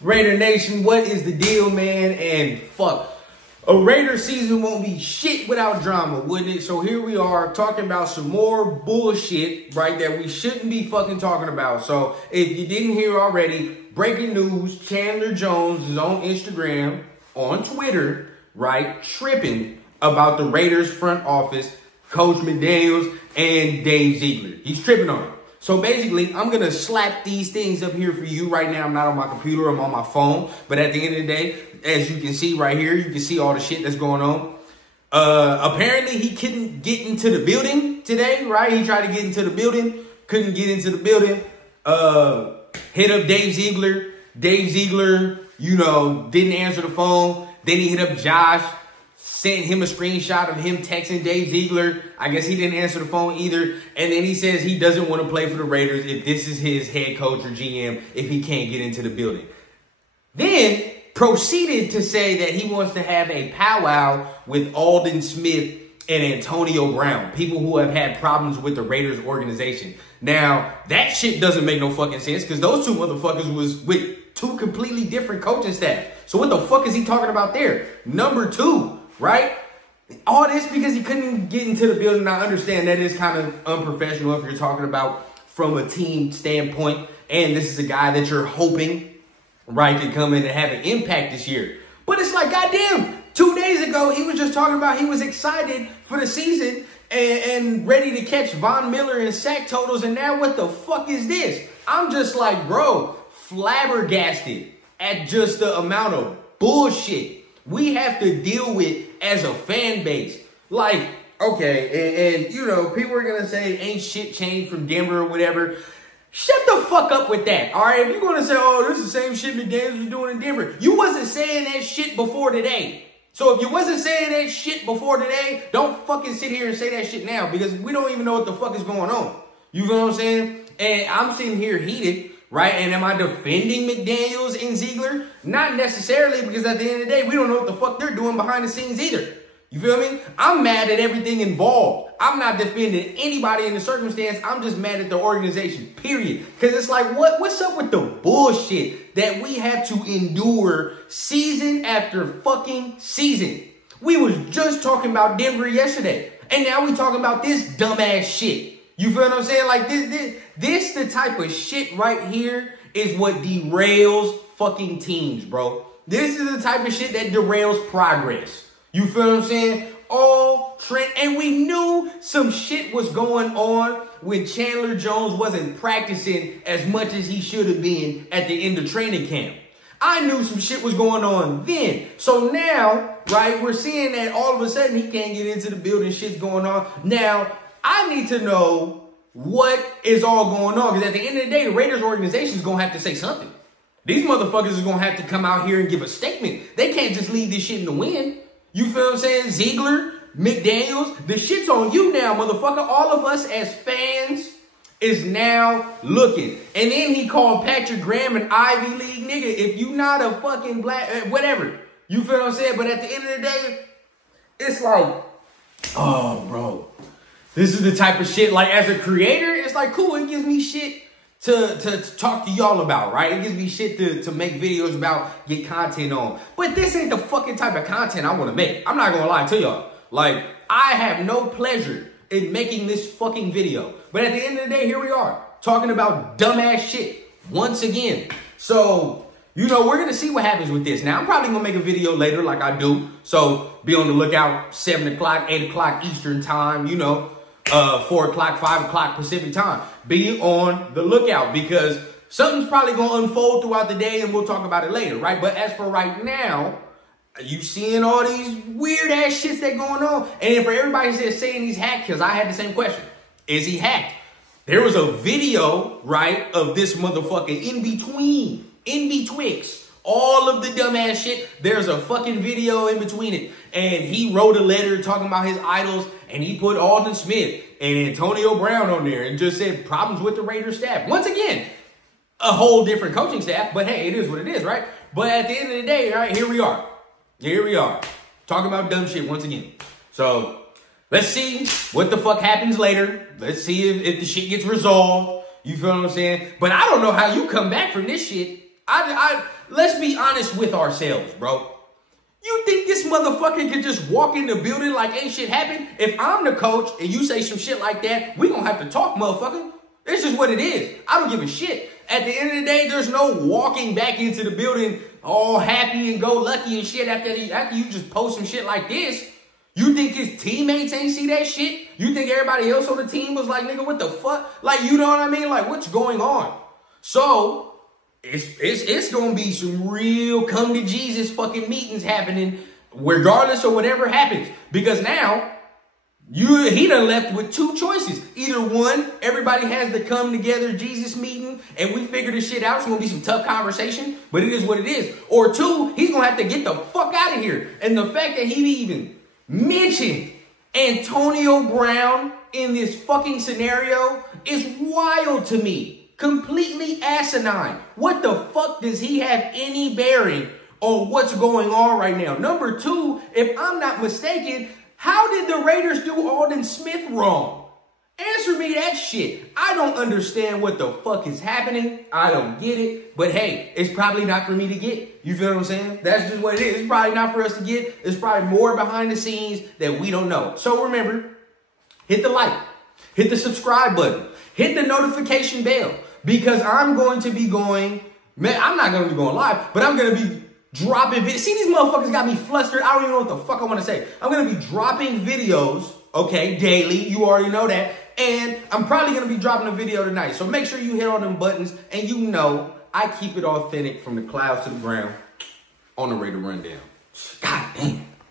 Raider Nation, what is the deal, man? And fuck, a Raider season won't be shit without drama, wouldn't it? So here we are talking about some more bullshit, right, that we shouldn't be fucking talking about. So if you didn't hear already, breaking news, Chandler Jones is on Instagram, on Twitter, right, tripping about the Raiders front office, Coach McDaniels, and Dave Ziegler. He's tripping on it. So basically, I'm going to slap these things up here for you right now. I'm not on my computer. I'm on my phone. But at the end of the day, as you can see right here, you can see all the shit that's going on. Apparently, he couldn't get into the building today, right? He tried to get into the building. Couldn't get into the building. Hit up Dave Ziegler. Dave Ziegler, you know, didn't answer the phone. Then he hit up Josh. Sent him a screenshot of him texting Dave Ziegler. I guess he didn't answer the phone either. And then he says he doesn't want to play for the Raiders if this is his head coach or GM if he can't get into the building. Then proceeded to say that he wants to have a powwow with Aldon Smith and Antonio Brown, people who have had problems with the Raiders organization. Now, that shit doesn't make no fucking sense because those two motherfuckers was with two completely different coaching staff. So what the fuck is he talking about there? Number two. Right? All this because he couldn't get into the building. I understand that is kind of unprofessional if you're talking about from a team standpoint. And this is a guy that you're hoping, right, can come in and have an impact this year. But it's like, goddamn, 2 days ago, he was just talking about he was excited for the season and ready to catch Von Miller in sack totals. And now what the fuck is this? I'm just like, bro, flabbergasted at just the amount of bullshit we have to deal with as a fan base. Like, okay, and you know, people are going to say, ain't shit changed from Denver or whatever. Shut the fuck up with that, all right? If you're going to say, oh, this is the same shit McDaniels was doing in Denver, you wasn't saying that shit before today. So if you wasn't saying that shit before today, don't fucking sit here and say that shit now because we don't even know what the fuck is going on. You know what I'm saying? And I'm sitting here heated. Right? And am I defending McDaniels and Ziegler? Not necessarily, because at the end of the day, we don't know what the fuck they're doing behind the scenes either. You feel me? I'm mad at everything involved. I'm not defending anybody in the circumstance. I'm just mad at the organization, period. Because it's like, what's up with the bullshit that we have to endure season after fucking season? We was just talking about Denver yesterday. And now we talking about this dumbass shit. You feel what I'm saying? Like this the type of shit right here is what derails fucking teams, bro. This is the type of shit that derails progress. You feel what I'm saying? All trend, and we knew some shit was going on when Chandler Jones wasn't practicing as much as he should have been at the end of training camp. I knew some shit was going on then. So now, right, we're seeing that all of a sudden he can't get into the building, shit's going on. Now, I need to know what is all going on. Because at the end of the day, the Raiders organization is going to have to say something. These motherfuckers is going to have to come out here and give a statement. They can't just leave this shit in the wind. You feel what I'm saying? Ziegler, McDaniels, the shit's on you now, motherfucker. All of us as fans is now looking. And then he called Patrick Graham an Ivy League nigga. If you not a fucking black, whatever. You feel what I'm saying? But at the end of the day, it's like, oh, bro. This is the type of shit, like, as a creator, it's like, cool, it gives me shit to talk to y'all about, right? It gives me shit to make videos about, get content on. But this ain't the fucking type of content I want to make. I'm not going to lie to y'all. Like, I have no pleasure in making this fucking video. But at the end of the day, here we are, talking about dumbass shit once again. So, you know, we're going to see what happens with this. Now, I'm probably going to make a video later like I do. So, be on the lookout, 7 o'clock, 8 o'clock Eastern time, you know. 4 o'clock, 5 o'clock Pacific time. Be on the lookout because something's probably going to unfold throughout the day and we'll talk about it later, right? But as for right now, you seeing all these weird ass shits that going on. And for everybody that's saying he's hacked, because I had the same question. Is he hacked? There was a video, right, of this motherfucker in betwixt all of the dumbass shit. There's a fucking video in between it. And he wrote a letter talking about his idols. And he put Aldon Smith and Antonio Brown on there and just said problems with the Raiders staff. Once again, a whole different coaching staff. But hey, it is what it is, right? But at the end of the day, right, here we are. Here we are. Talking about dumb shit once again. So let's see what the fuck happens later. Let's see if the shit gets resolved. You feel what I'm saying? But I don't know how you come back from this shit. Let's be honest with ourselves, bro. You think this motherfucker could just walk in the building like ain't shit happened? If I'm the coach and you say some shit like that, we gonna have to talk, motherfucker. It's just what it is. I don't give a shit. At the end of the day, there's no walking back into the building all happy and go lucky and shit after you just post some shit like this. You think his teammates ain't see that shit? You think everybody else on the team was like, nigga, what the fuck? Like, you know what I mean? Like, what's going on? So, it's gonna be some real come to Jesus fucking meetings happening regardless of whatever happens. Because now, he done left with two choices. Either one, everybody has the come together Jesus meeting and we figure this shit out. It's gonna be some tough conversation, but it is what it is. Or two, he's gonna have to get the fuck out of here. And the fact that he even mentioned Antonio Brown in this fucking scenario is wild to me. Completely asinine. What the fuck does he have any bearing on what's going on right now? Number two, if I'm not mistaken, how did the Raiders do Aldon Smith wrong? Answer me that shit. I don't understand what the fuck is happening. I don't get it. But hey, it's probably not for me to get. You feel what I'm saying? That's just what it is. It's probably not for us to get. It's probably more behind the scenes that we don't know. So remember, hit the like, hit the subscribe button, hit the notification bell. Because I'm going to be going, man, I'm not going to be going live, but I'm going to be dropping videos. See, these motherfuckers got me flustered. I don't even know what the fuck I want to say. I'm going to be dropping videos, okay, daily. You already know that. And I'm probably going to be dropping a video tonight. So make sure you hit all them buttons. And you know, I keep it authentic from the clouds to the ground on the Raider Rundown. God damn.